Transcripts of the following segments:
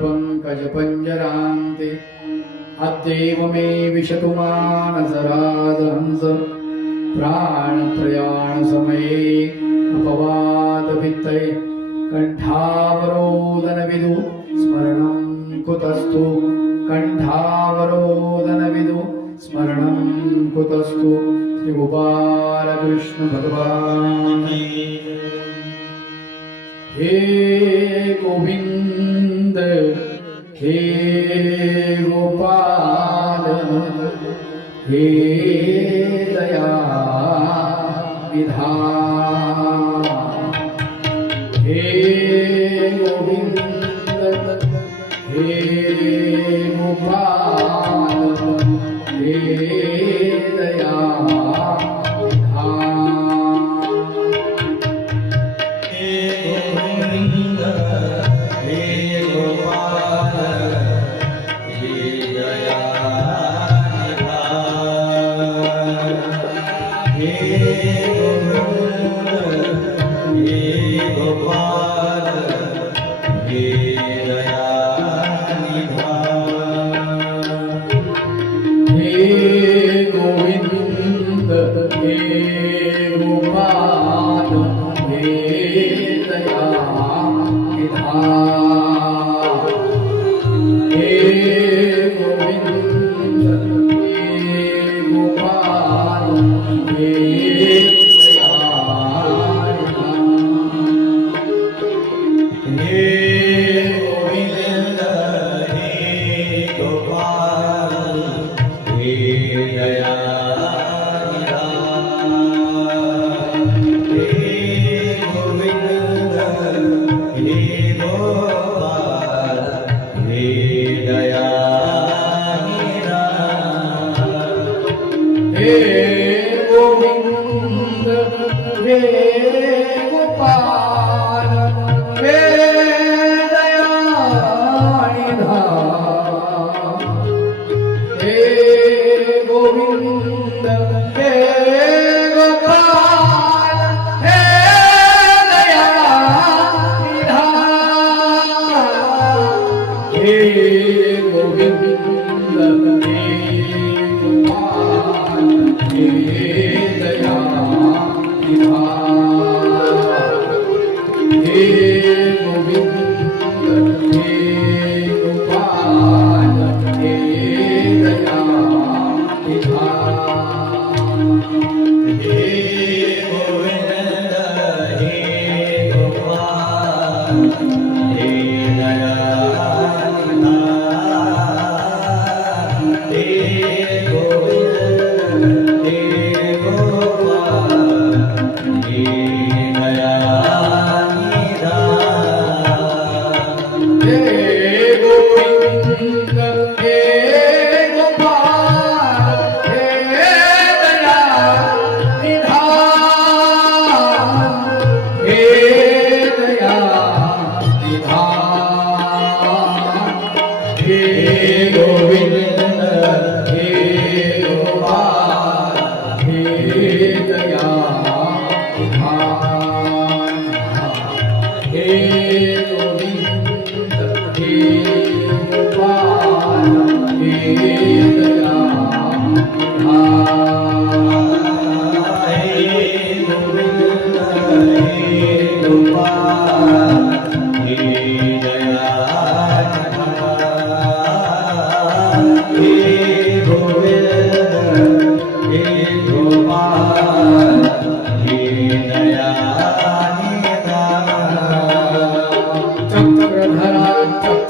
पङ्कजपञ्जरान्ते अद्यैव मे विशतु मानसराजहंस प्राणप्रयाणसमये अपवादभित्तये कण्ठावरोदनविदु स्मरणं कुतस्तु कण्ठावरोदनविदु स्मरणं कुतस्तु श्री गोपालकृष्ण भगवान हे गोविंद हे गोपाल हे दया विधान हे गोविंद हे गोपाल हे दया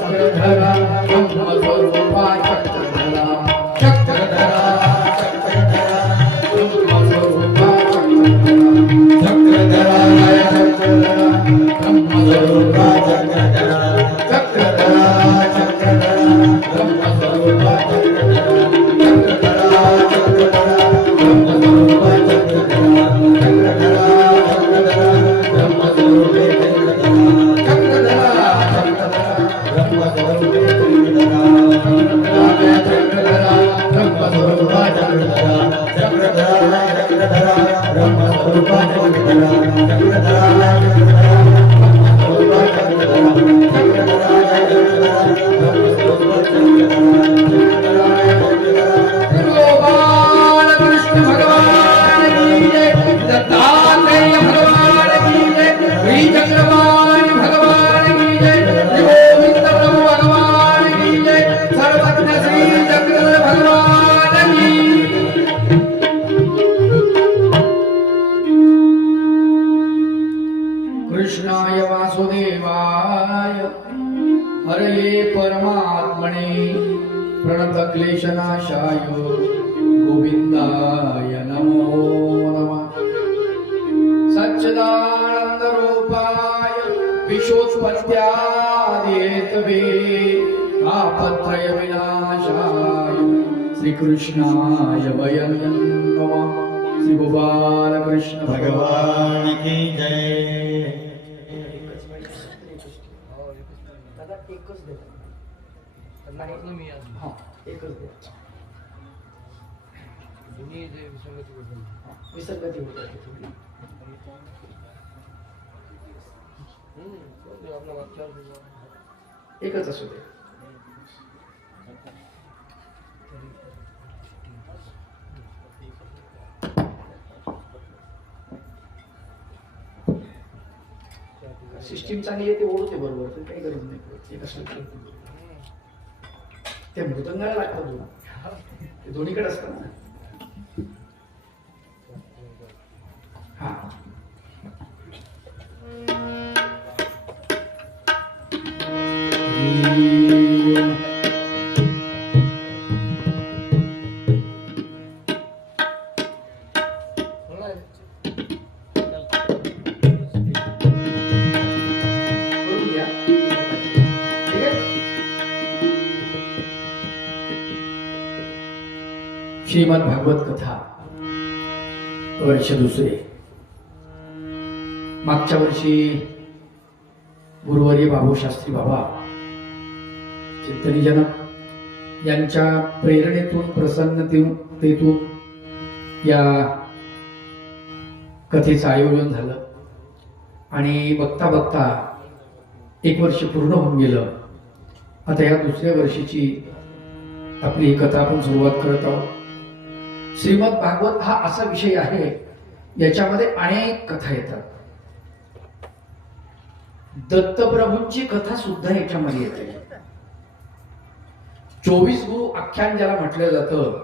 चक्रधरा गोपाल कृष्ण भगवान की जय, दत्तात्रेय भगवान की जय, श्री चंद्रभान भगवान की जय, श्री गोविंद प्रभु भगवान की जय, सर्वज्ञ श्री चक्रधर भगवान की। कृष्णाय वासुदेवाय हरये परमात्मने प्रणतक्लेशनाशाय गोविंदाय नमो नमः। सच्चिदानन्दरूपाय विश्वोत्पत्त्यादिहेतवे तापत्रय विनाशाय श्रीकृष्णाय वयं नमः। श्री गोपाल कृष्ण भगवान की जय। एकच देतो हा एकच देतो विसंगती होत आहे थोडी. एकच असू दे. सिस्टीम चांगली आहे ते ओढते बरोबर तर काही गरज नाही एक असलं तर. त्या मृदंगाला लागतात दोन ते दोन्हीकडे असतात ना. हा करून घ्या. ठीक आहे. श्रीमद भागवत कथा वर्ष दुसरे. मागच्या वर्षी गुरुवर्य बाबू शास्त्री बाबा चिंतनीजनक यांच्या प्रेरणेतून प्रसन्नतेतून या कथेचं आयोजन झालं आणि बघता बघता एक वर्ष पूर्ण होऊन गेलं. आता या दुसऱ्या वर्षीची आपली ही कथा आपण सुरुवात करत आहोत. श्रीमद भागवत हा असा विषय आहे याच्यामध्ये अनेक कथा येतात. दत्तप्रभूंची कथा सुद्धा याच्यामध्ये येते. 24 गुरु आख्यान ज्याला म्हटलं जातं,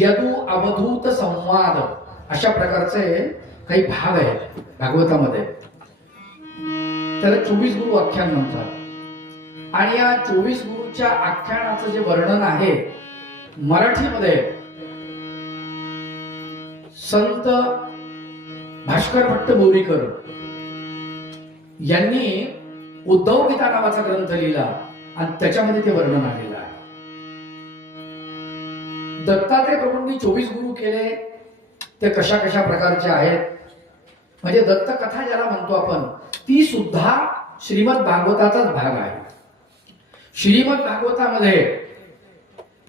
यदु अवधूत संवाद अशा प्रकारचे काही भाग आहेत भागवतामध्ये. त्याला 24 गुरु आख्यान म्हणतात. आणि या 24 गुरुच्या आख्यानाचं जे वर्णन आहे मराठीमध्ये संत भास्कर भट्ट बोरीकर यांनी उद्धव गीता नावाचा ग्रंथ लिहिला आणि त्याच्यामध्ये ते वर्णन आलेलं आहे. दत्तात्रय प्रभूंनी 24 गुरु केले ते कशा कशा प्रकारचे आहेत म्हणजे दत्त कथा ज्याला म्हणतो आपण ती सुद्धा श्रीमद भागवताचाच भाग आहे. श्रीमद भागवतामध्ये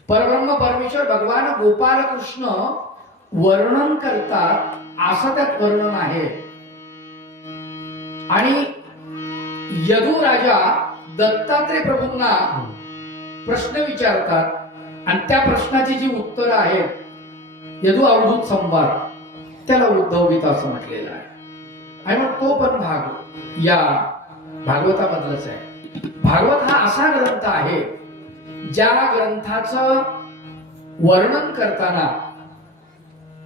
परब्रह्म परमेश्वर भगवान गोपाल कृष्ण वर्णन करतात असं त्यात वर्णन आहे. आणि यदू राजा दत्तात्रय प्रभूंना प्रश्न विचारतात आणि त्या प्रश्नाची जी उत्तरं आहेत यदू अवधूत संवाद त्याला उद्धव गीता असं म्हटलेलं आहे. आणि मग तो पण भाग या भागवतामधलाच आहे. भागवत हा असा ग्रंथ आहे ज्या ग्रंथाचं वर्णन करताना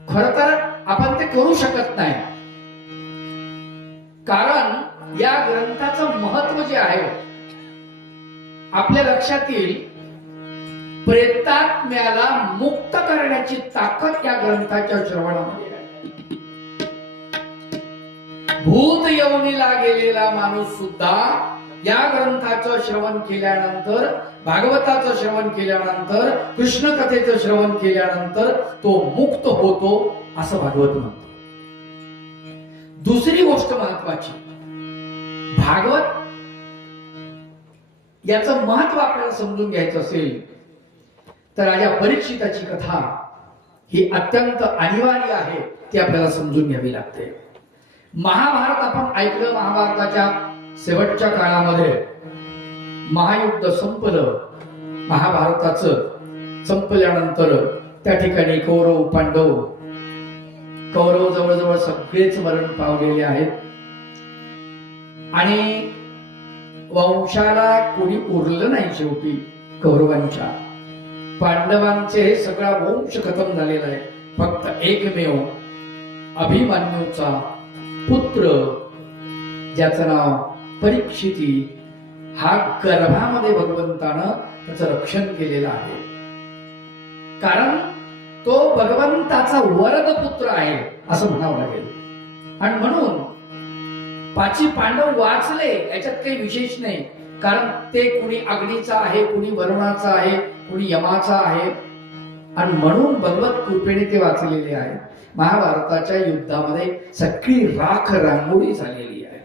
खर तर आपण ते करू शकत नाही. कारण या ग्रंथाचं महत्व जे आहे आपल्या लक्षात येईल. प्रेतात्म्याला मुक्त करण्याची ताकद या ग्रंथाच्या श्रवणामध्ये आहे. भूत योनीला गेलेला माणूस सुद्धा या ग्रंथाचं श्रवण केल्यानंतर भागवताचं श्रवण केल्यानंतर कृष्ण कथेचं श्रवण केल्यानंतर तो मुक्त होतो असं भागवत म्हणतो. दुसरी गोष्ट महत्वाची भागवत याचं महत्व आपल्याला समजून घ्यायचं असेल तर राजा परीक्षिताची कथा ही अत्यंत अनिवार्य आहे. ती आपल्याला समजून घ्यावी लागते. महाभारत आपण ऐकलं. महाभारताच्या शेवटच्या काळामध्ये महायुद्ध संपलं, महाभारताचं संपल्यानंतर त्या ठिकाणी कौरव पांडव, कौरव जवळजवळ सगळेच मरण पावलेले आहेत आणि वंशाला कोणी उरलं नाही शेवटी कौरवांच्या. पांडवांचे सगळा वंश खतम झालेला आहे. फक्त एकमेव अभिमन्यूचा पुत्र ज्याचं नाव परीक्षिती, हा गर्भामध्ये भगवंतानं त्याचं रक्षण केलेलं आहे. कारण तो भगवंताचा वरद पुत्र आहे असं म्हणावं लागेल. आणि म्हणून 5 पांडव वाचले याच्यात काही विशेष नाही. कारण ते कुणी अग्नीचा आहे, कुणी वरुणाचा आहे, कुणी यमाचा आहे आणि म्हणून भगवत कृपेने ते वाचलेले आहेत. महाभारताच्या युद्धामध्ये सगळी राख रांगोळी झालेली आहे,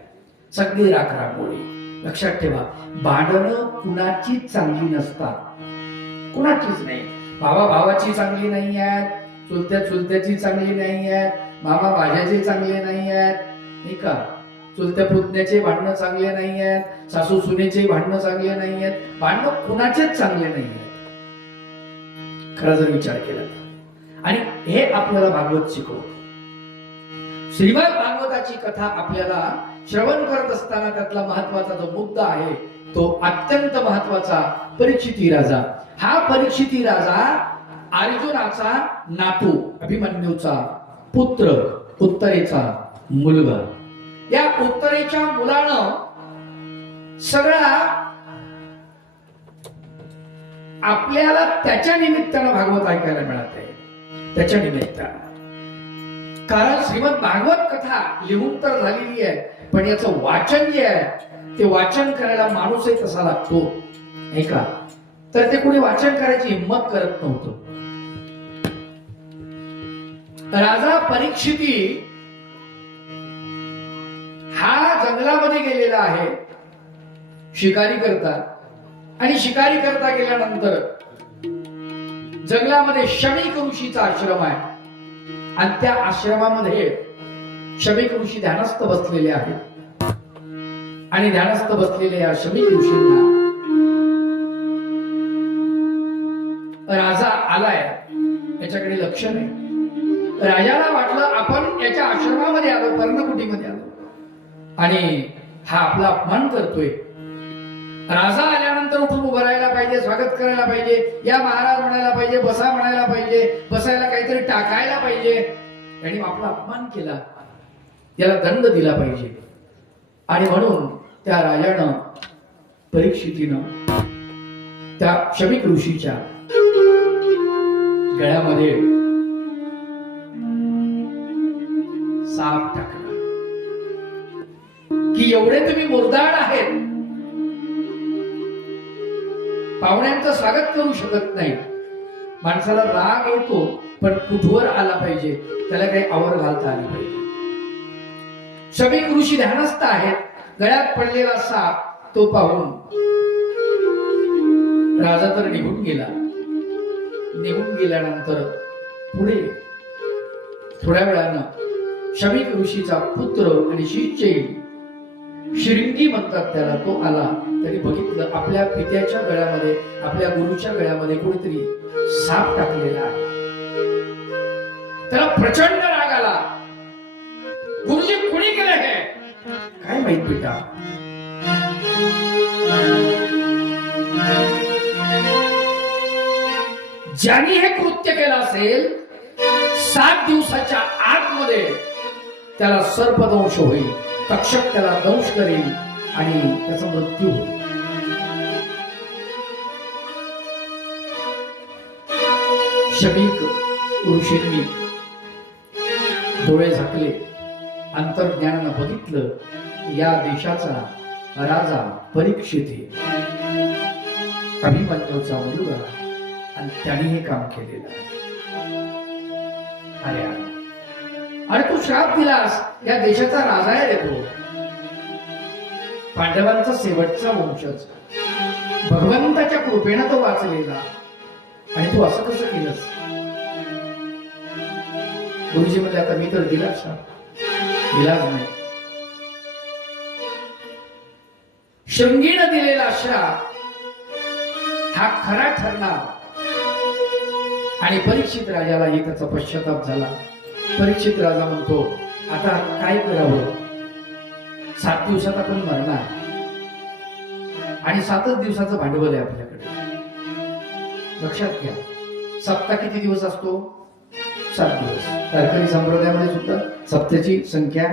सगळी राख रांगोळी. लक्षात ठेवा, भांडणं कुणाचीच चांगली नसतात, कुणाचीच नाही. भावा भावाची चांगली नाही आहेत, चुलत्या चुलत्याची चांगली नाही आहेत, मामा भाज्याचे चांगले नाही आहेत, नाही का. चुलत्या पुतण्याचे भांडणं चांगले नाही आहेत, सासू सुनेचे भांडणं चांगले नाही आहेत. भांडणं कुणाचेच चांगले नाही आहेत खरा जर विचार केला तर. आणि हे आपल्याला भागवत शिकवतो. श्रीमद भागवताची कथा आपल्याला श्रवण करत असताना त्यातला महत्वाचा जो मुद्दा आहे तो अत्यंत महत्वाचा. परीक्षिती राजा, हा परीक्षिती राजा अर्जुनाचा नातू, अभिमन्यूचा पुत्र, उत्तरेचा मुलगा. या उत्तरेच्या मुलानं सगळा आपल्याला त्याच्या निमित्तानं भागवत ऐकायला मिळत आहे, त्याच्या निमित्तानं. कारण श्रीमद भागवत कथा लिहून तर झालेली आहे, पण याचं वाचन जे आहे ते वाचन करायला माणूसही तसा लागतो, नाही का. तर ते कोणी वाचन करायची हिंमत करत नव्हतं. राजा परीक्षिती हा जंगलामध्ये गेलेला आहे शिकारी करता. आणि शिकारी करता गेल्यानंतर जंगलामध्ये शमीक ऋषीचा आश्रम आहे आणि त्या आश्रमामध्ये शमीक ऋषी ध्यानस्थ बसलेले आहेत. आणि ध्यानस्थ बसलेल्या या शमीक ऋषींना राजा आलाय याच्याकडे लक्ष नाही. राजाला वाटलं आपण याच्या आश्रमामध्ये आलो, पर्णकुटीमध्ये आलो आणि हा आपला अपमान करतोय. राजा आल्यानंतर उठून उभं राहायला पाहिजे, स्वागत करायला पाहिजे, या महाराज म्हणायला पाहिजे, बसा म्हणायला पाहिजे, बसायला काहीतरी टाकायला पाहिजे. यांनी आपला अपमान केला, याला दंड दिला पाहिजे. आणि म्हणून त्या राजानं, परीक्षितीनं त्या शमीक ऋषीच्या गळ्यामध्ये साप टाकला की एवढे तुम्ही मुर्दाड आहेत, पाहुण्यांचं स्वागत करू शकत नाही. माणसाला राग येतो पण कुठवर आला पाहिजे, त्याला काही आवर घालता आली पाहिजे. शमीक ऋषी ध्यानस्थ आहेत, गळ्यात पडलेला साप तो पाहून राजा तर निघून गेला. निघून गेल्यानंतर पुढे थोड्या वेळानं शमीक ऋषीचा पुत्र आणि शिष्य श्रृंगी म्हणतात त्याला, तो आला. त्यांनी बघितलं आपल्या पित्याच्या गळ्यामध्ये, आपल्या गुरुच्या गळ्यामध्ये कोणीतरी साप टाकलेला आहे. त्याला प्रचंड राग आला. गुरुजी कुणी केलं हे काय माहित बेटा. ज्यांनी हे कृत्य केलं असेल 7 दिवसाच्या आतमध्ये त्याला सर्पदंश होईल, तक्षक त्याला दंश करेल आणि त्याचा मृत्यू होईल. शमीक ऋषींनी डोळे झाकले, अंतर्ज्ञानानं बघितलं या देशाचा राजा परीक्षिती, अभिमन्यूचा मुलगा, आणि त्याने हे काम केलेलं आहे. अरे तू श्राप दिलास, या देशाचा राजा आहे रे तो, पांडवांचा शेवटचा वंशज, भगवंताच्या कृपेनं तो वाचलेला, आणि तू असं कसं केलंस. गुरुजी म्हणजे आता मी तर दिला श्राप, दिलाच नाही. शृंगीनं दिलेला श्राप हा खरा ठरणार. आणि परीक्षित राजालाही त्याचा पश्चाताप झाला. परीक्षित राजा म्हणतो, आता काय करावं? 7 दिवसात आपण मरणार आणि 7च दिवसाचं भांडवल आहे आपल्याकडे. लक्षात घ्या, सप्ताह किती दिवस असतो? 7 दिवस. तारकरी संप्रदायामध्ये सुद्धा सप्त्याची संख्या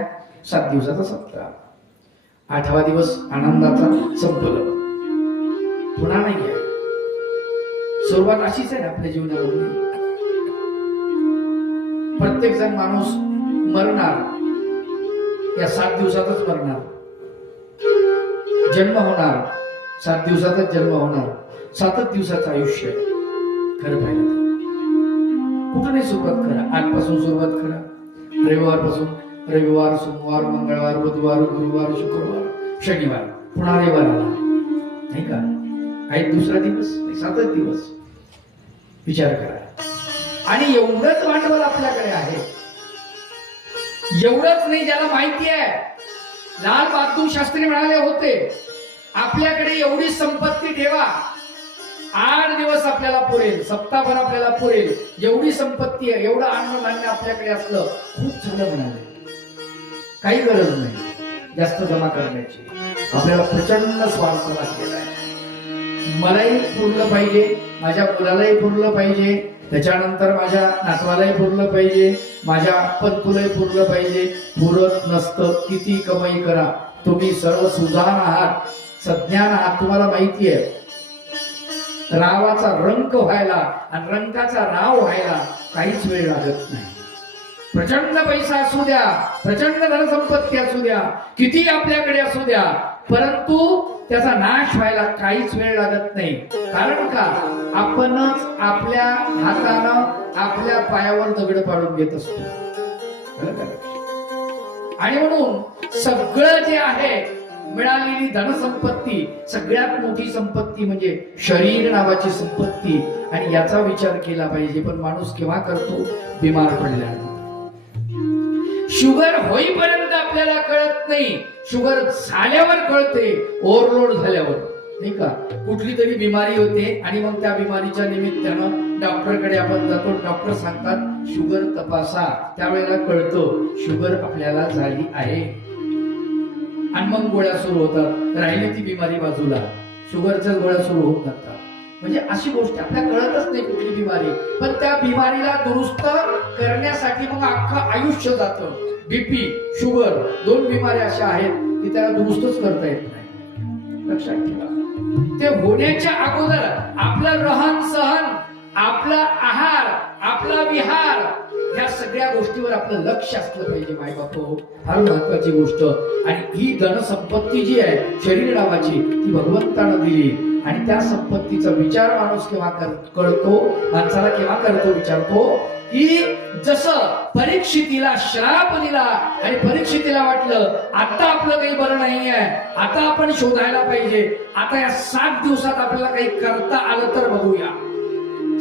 7 दिवसाचा सप्ताह. 8वा दिवस आनंदाचा संपलं, पुन्हा नाही आहे. सुरुवात अशीच आहे ना आपल्या जीवनामध्ये. प्रत्येक जण माणूस मरणार, या 7 दिवसातच मरणार. जन्म होणार, 7 दिवसातच जन्म होणार. 7च दिवसाचं आयुष्य आहे. खरं पाहिलं तर कुठूनही सुरुवात करा. आजपासून सुरुवात करा. रविवारपासून, रविवार, सोमवार, मंगळवार, बुधवार, गुरुवार, शुक्रवार, शनिवार, पुन्हा रविवार आला नाही का? आहे दुसरा दिवस, 7च दिवस. विचार करा. आणि एवढंच भांडवल आपल्याकडे आहे. एवढंच नाही, ज्याला माहिती आहे, लाल बहादूर शास्त्री म्हणाले होते, आपल्याकडे एवढी संपत्ती ठेवा, 8 दिवस आपल्याला पुरेल, सप्ताहभर आपल्याला पुरेल. एवढी संपत्ती आहे, एवढं अन्नधान्य आपल्याकडे असलं खूप झालं म्हणाले. काही गरज नाही जास्त जमा करण्याची. आपल्याला प्रचंड स्वार्थ लागलेला आहे. मलाही पुरलं पाहिजे, माझ्या मुलालाही पुरलं पाहिजे, त्याच्यानंतर माझ्या नातवालाही पुरलं पाहिजे, माझ्या पणतुलाही पुरलं पाहिजे. पुरत नसतं. किती कमाई करा, तुम्ही सर्व सुजाण आहात, सज्ञान आहात. तुम्हाला माहिती आहे, रावाचा रंक व्हायला आणि रंकाचा राव व्हायला काहीच वेळ लागत नाही. प्रचंड पैसा असू द्या, प्रचंड धनसंपत्ती असू द्या, किती आपल्याकडे असू द्या, परंतु त्याचा नाश व्हायला काहीच वेळ लागत नाही. कारण का? आपणच आपल्या हातानं आपल्या पायावर दगड पाडून घेत असतो. आणि म्हणून सगळं जे आहे, मिळालेली धनसंपत्ती, सगळ्यात मोठी संपत्ती म्हणजे शरीर नावाची संपत्ती. आणि याचा विचार केला पाहिजे. पण माणूस केव्हा करतो? बिमार पडल्यावर. शुगर होईपर्यंत आपल्याला कळत नाही, शुगर झाल्यावर कळते, ओव्हरलोड झाल्यावर नाही का? कुठली तरी बिमारी होते आणि मग त्या बिमारीच्या निमित्तानं डॉक्टरकडे आपण जातो. डॉक्टर सांगतात शुगर तपासा. त्यावेळेला कळतं शुगर आपल्याला झाली आहे. आणि मग गोळ्या सुरू होतात. राहिली ती बिमारी बाजूला, शुगरच्या गोळ्या सुरू होत जातात. म्हणजे अशी गोष्ट आपल्याला कळतच नाही कुठली बिमारी. पण त्या बिमारीला दुरुस्त करण्यासाठी मग अख्खं आयुष्य जातं. बीपी, शुगर, 2 बिमाऱ्या अशा आहेत की त्याला दुरुस्तच करता येत नाही. लक्षात ठेवा. ते होण्याच्या अगोदर आपलं रहन सहन, आपला आहार, आपला विहार, या सगळ्या गोष्टीवर आपलं लक्ष असलं पाहिजे. माय बापो, फार महत्वाची गोष्ट. आणि ही धनसंपत्ती जी आहे शरीर नावाची, ती भगवंतानं दिली. आणि त्या संपत्तीचा विचार माणूस केव्हा करतो, माणसाला केव्हा करतो, विचारतो की जसं परीक्षितीला श्राप दिला आणि परीक्षितीला वाटलं आता आपलं काही बरं नाहीये, आता आपण शोधायला पाहिजे, आता या 7 दिवसात आपल्याला काही करता आलं तर बघूया.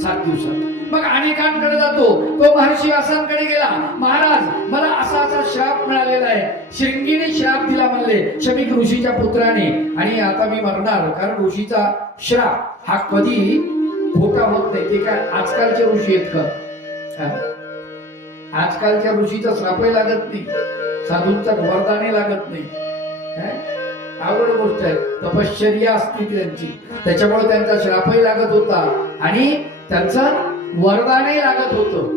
7 दिवसात मग अनेकांकडे जातो. तो महर्षी व्यासांकडे गेला. महाराज, मला असा असा श्राप मिळालेला आहे. शृंगीने श्राप दिला म्हणले, शमीक ऋषीच्या पुत्राने, आणि आता मी मरणार. कारण ऋषीचा श्राप हा कधी खोटा होत नाही. ते काय आजकालचे ऋषी आहेत का? आजकालच्या ऋषीचा श्रापही लागत नाही, साधूंचा वरदानही लागत नाही. आवड गोष्ट आहे. तपश्चर्या असते त्यांची, त्याच्यामुळे त्यांचा श्रापही लागत होता आणि त्यांचं वरदानही लागत होतं.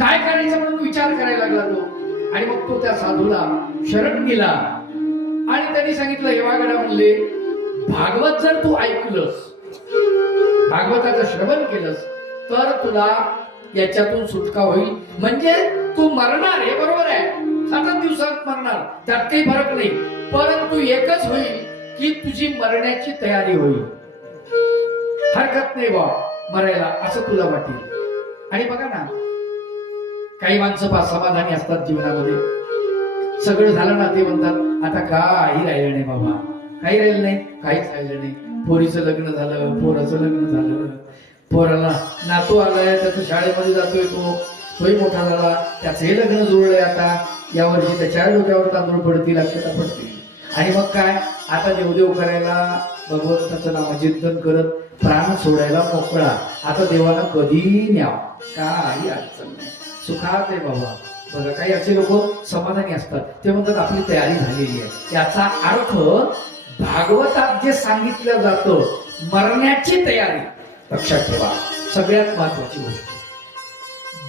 काय करायचं म्हणून विचार करायला लागला तो. आणि मग तो त्या साधूला शरण गेला आणि त्यांनी सांगितलं, हेवागडा म्हणले, भागवत जर तू ऐकलंस, भागवताचं श्रवण केलंस, तर तुला याच्यातून सुटका होईल. म्हणजे तू मरणार हे बरोबर आहे, 7 दिवसात मरणार, त्यात काही फरक नाही. परंतु एकच होईल की तुझी मरण्याची तयारी होईल. हरकत नाही बा मरायला, असं तुला वाटेल. आणि बघा ना, काही माणसं समाधानी असतात जीवनामध्ये. सगळं झालं ना, ते म्हणतात आता काही राहिलं नाही बाबा, काही राहिलं नाही, काहीच राहिलं नाही. पोरीचं लग्न झालं, पोराचं लग्न झालं, पोराला नातू आलाय, त्याचं शाळेमध्ये जातोय, तोही मोठा झाला, त्याचंही लग्न जुळलंय. आता यावर्षी त्याच्या डोक्यावर तांदूळ पडतील, अक्षता पडतील. आणि मग काय, आता देवदेव करायला भगवंताचं नामचिंतन करत प्राण सोडायला मोकळा. आता देवाला कधी न्याव, काही अडचण नाही, सुखात आहे बाबा. बघा काही असे लोक समाधानी असतात, ते म्हणतात आपली तयारी झालेली आहे. याचा अर्थ भागवतात जे सांगितलं जातं मरण्याची तयारी, लक्षात ठेवा. सगळ्यात महत्वाची गोष्ट,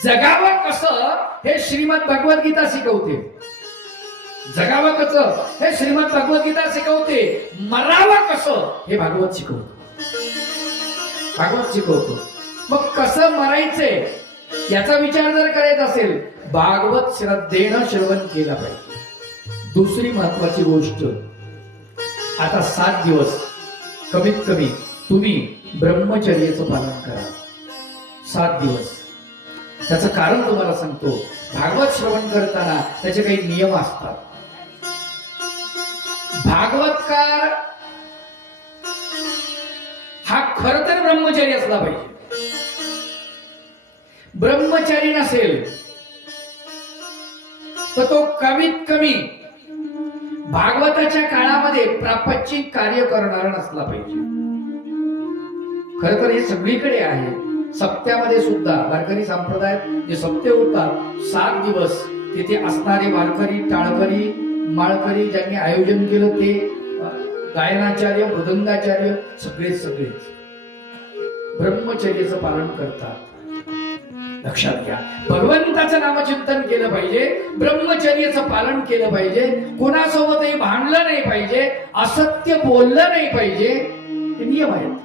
जगावं कसं हे श्रीमद भगवद्गीता शिकवते. जगावं कसं हे श्रीमद भगवद्गीता शिकवते. मरावं कसं हे भागवत शिकवतो. भागवत शिकवतो. मग कसं मरायचंय याचा विचार जर करायचा असेल, भागवत श्रद्धेनं श्रवण केला पाहिजे. दुसरी महत्वाची गोष्ट, आता 7 दिवस कमीत कमी तुम्ही ब्रह्मचर्याचं पालन करा. 7 दिवस. त्याचं कारण तुम्हाला सांगतो. भागवत श्रवण करताना त्याचे काही नियम असतात. भागवतकार हा खर तर ब्रह्मचारी असला पाहिजे. ब्रह्मचारी नसेल तर तो कमीत कमी भागवताच्या काळामध्ये प्रापंचिक कार्य करणारा नसला पाहिजे. खर तर हे सगळीकडे आहे. सप्त्यामध्ये सुद्धा वारकरी संप्रदायात जे सप्ते होतात 7 दिवस, तिथे असणारे वारकरी, टाळकरी, माळकरी ज्यांनी आयोजन केलं ते गायनाचार्य, मृदंगाचार्य सगळेच ब्रह्मचर्याचं पालन करतात. लक्षात घ्या. भगवंताचं नामचिंतन केलं पाहिजे, ब्रह्मचर्याचं पालन केलं पाहिजे, कोणासोबतही भांडलं नाही पाहिजे, असत्य बोललं नाही पाहिजे. हे नियम आहेत.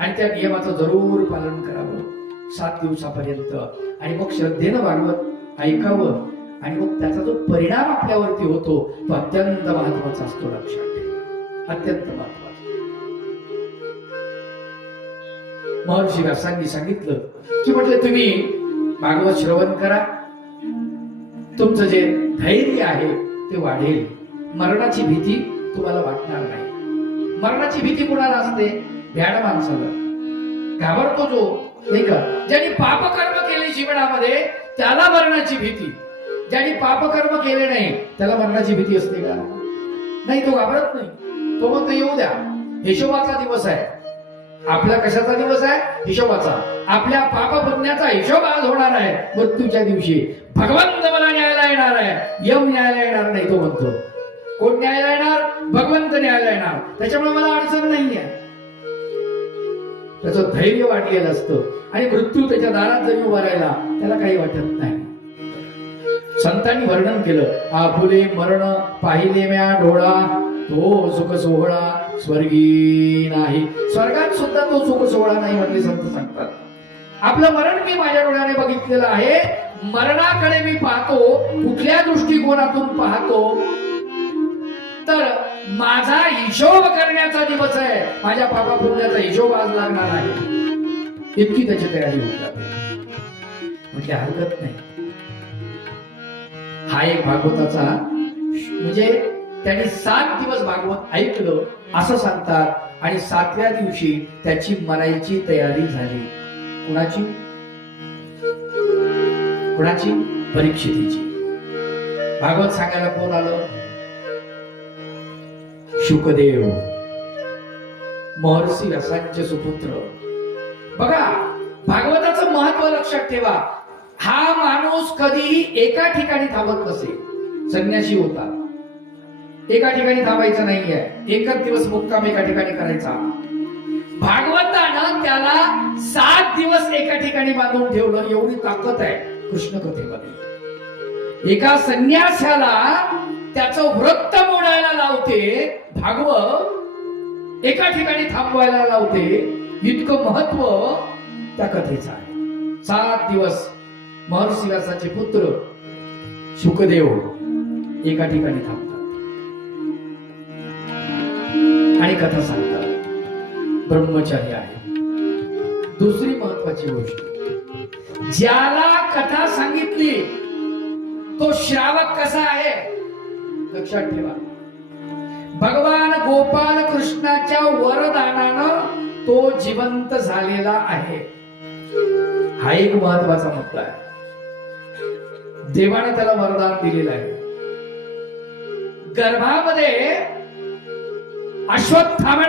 आणि त्या नियमाचं जरूर पालन करावं 7 दिवसापर्यंत. आणि मग श्रद्धेनं भागवत ऐकावं. आणि मग त्याचा जो परिणाम आपल्यावरती होतो तो अत्यंत महत्वाचा असतो. लक्षात ठेवा, अत्यंत महत्वाचा. महर्षी व्यासांनी सांगितलं की म्हटलं तुम्ही भागवत श्रवण करा, तुमचं जे धैर्य आहे ते वाढेल, मरणाची भीती तुम्हाला वाटणार नाही. मरणाची भीती कोणाला असते? भ्याड माणसाला. घाबरतो जो, नाही का? ज्यांनी पापकर्म केले जीवनामध्ये त्याला मरणाची भीती. ज्यांनी पापकर्म केले नाही त्याला मरणाची भीती असते का? नाही, तो घाबरत नाही. तो म्हणतो येऊ द्या, हिशोबाचा दिवस आहे. आपला कशाचा दिवस आहे? हिशोबाचा. आपल्या पाप पुण्याचा हिशोब आज होणार आहे मृत्यूच्या दिवशी. भगवंत मला न्यायला येणार आहे, यम न्यायला येणार नाही. तो म्हणतो कोण न्यायला येणार? भगवंत न्यायला येणार. त्याच्यामुळे मला अडचण नाहीये. त्याचं धैर्य वाढलेलं असतं. आणि मृत्यू त्याच्या दारात जरी उभा राहिला त्याला काही वाटत नाही. संतांनी वर्णन केलं, आपुले मरण पाहिले म्या डोळा, तो सुख सोहळा स्वर्गी नाही. स्वर्गात सुद्धा तो सुख सोहळा नाही म्हटले संत सांगतात. आपलं मरण मी माझ्या डोळ्याने बघितलेलं आहे. मरणाकडे मी पाहतो. कुठल्या दृष्टिकोनातून पाहतो? तर माझा हिशोब करण्याचा दिवस आहे. माझ्या पापा पुण्याचा हिशोब आज लागणार आहे. इतकी त्याची तयारी होत जाते. म्हणजे हरकत नाही. हा एक भागवताचा, म्हणजे त्यांनी 7 दिवस भागवत ऐकलं असं सांगतात. आणि 7व्या दिवशी त्याची मरायची तयारी झाली. कुणाची? परीक्षितीची. भागवत सांगायला कोण आलं? शुकदेव, महर्षी व्यासांचे सुपुत्र. बघा, भागवताचं महत्व लक्षात ठेवा. हा माणूस कधीही एका ठिकाणी थांबत नसे. संन्यासी होता, एका ठिकाणी थांबायचं नाहीये. एकच दिवस मुक्काम एका ठिकाणी करायचा. भागवतानं त्याला 7 दिवस एका ठिकाणी बांधून ठेवलं. एवढी ताकद आहे कृष्ण कथेमध्ये. एका संन्यासाला त्याचं व्रत मोडायला लावते भागवत, एका ठिकाणी थांबवायला लावते. इतकं महत्व त्या कथेचं आहे. 7 दिवस महर्षी व्यासाचे पुत्र शुकदेव एका ठिकाणी थांबतात आणि कथा सांगतात. ब्रह्मचारी आहे. दुसरी महत्वाची गोष्ट, ज्याला कथा सांगितली तो श्रावक कसा आहे लक्षात ठेवा. भगवान गोपाल कृष्णाच्या वरदानानं तो जिवंत झालेला आहे. हा एक महत्वाचा मुद्दा आहे. देवाने त्याला वरदान दिलेलं आहे. गर्भामध्ये अश्वत्थामा